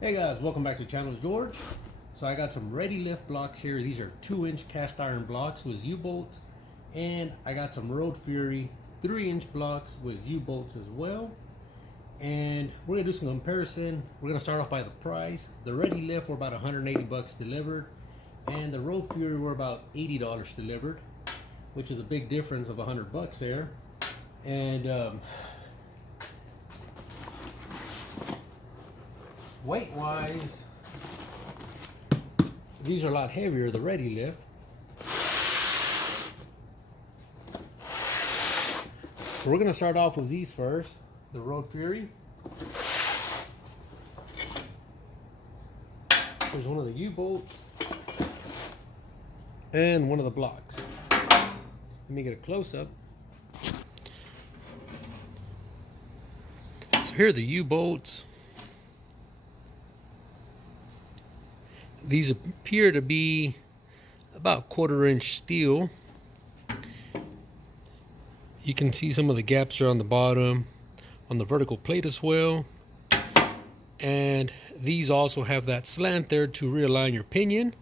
Hey guys, welcome back to the channel. George. So I got some Readylift blocks here. These are 2-inch cast iron blocks with U-bolts, and I got some Road Fury 3-inch blocks with U-bolts as well. And we're gonna do some comparison. We're gonna start off by the price. The Readylift were about 180 bucks delivered, and the Road Fury were about $80 delivered, which is a big difference of 100 bucks there. And weight wise, these are a lot heavier, the Readylift. We're going to start off with these first, the Road Fury. There's one of the U-bolts and one of the blocks. Let me get a close-up. So here are the U-bolts. These appear to be about 1/4-inch steel. You can see some of the gaps are on the bottom, on the vertical plate as well. And these also have that slant there to realign your pinion.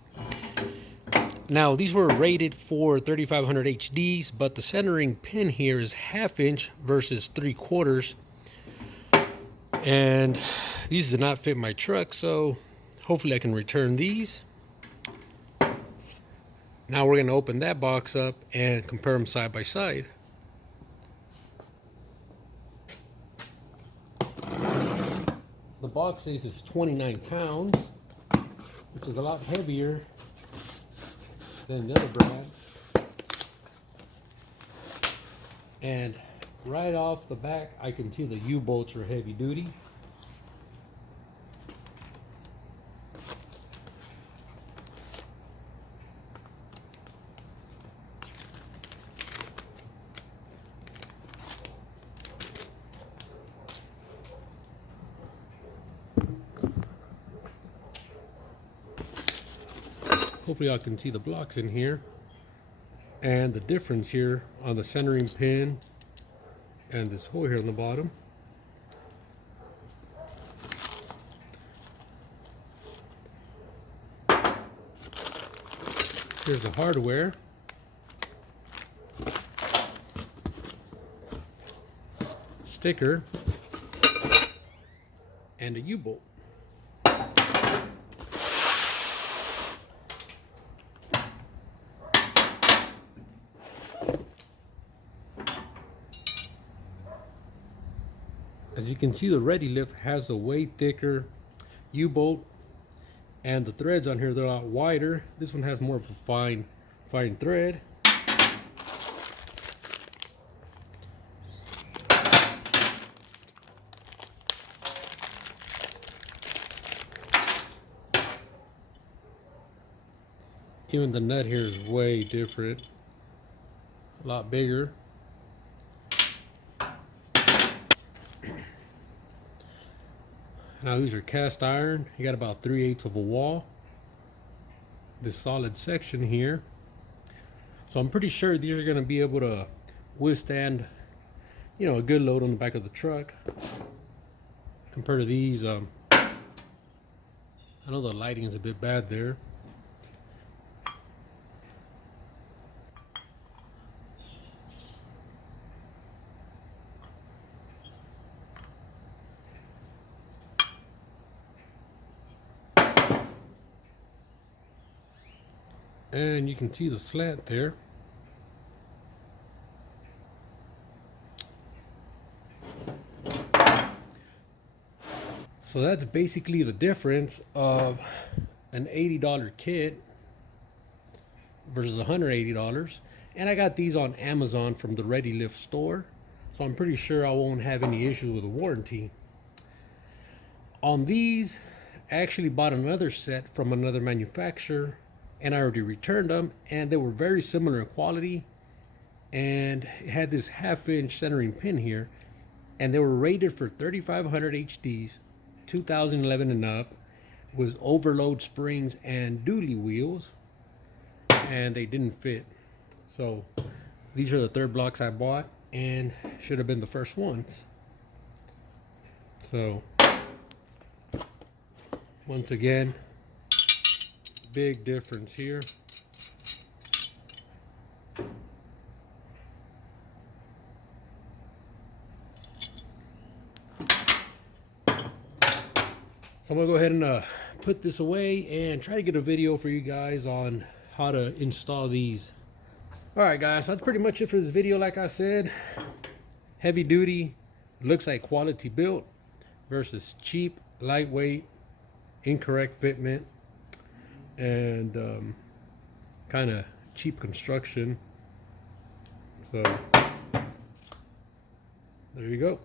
Now these were rated for 3500 HDs, but the centering pin here is 1/2 inch versus 3/4. And these did not fit my truck, so hopefully I can return these. Now we're going to open that box up and compare them side by side. The box says it's 29 pounds, which is a lot heavier than the other brand. And right off the back, I can see the U-bolts are heavy duty. Hopefully I can see the blocks in here and the difference here on the centering pin and this hole here on the bottom. Here's the hardware. Sticker and a U-bolt. As you can see, the Readylift has a way thicker U-bolt, and the threads on here, they're a lot wider. This one has more of a fine thread. Even the nut here is way different, a lot bigger. Now these are cast iron. You got about 3/8 of a wall, this solid section here. So I'm pretty sure these are going to be able to withstand, a good load on the back of the truck. Compared to these, I know the lighting is a bit bad there. And you can see the slant there. So that's basically the difference of an $80 kit versus $180. And I got these on Amazon from the Readylift store, so I'm pretty sure I won't have any issues with the warranty. On these, I actually bought another set from another manufacturer, and I already returned them, and they were very similar in quality, and it had this 1/2 inch centering pin here, and they were rated for 3500 HDs, 2011 and up, with overload springs and dually wheels, and they didn't fit. So these are the third blocks I bought, and should have been the first ones. So Once again, big difference here. So I'm gonna go ahead and put this away and try to get a video for you guys on how to install these. All right, guys, so that's pretty much it for this video. Like I said, heavy duty, looks like quality built versus cheap, lightweight, incorrect fitment, and kind of cheap construction. So there you go.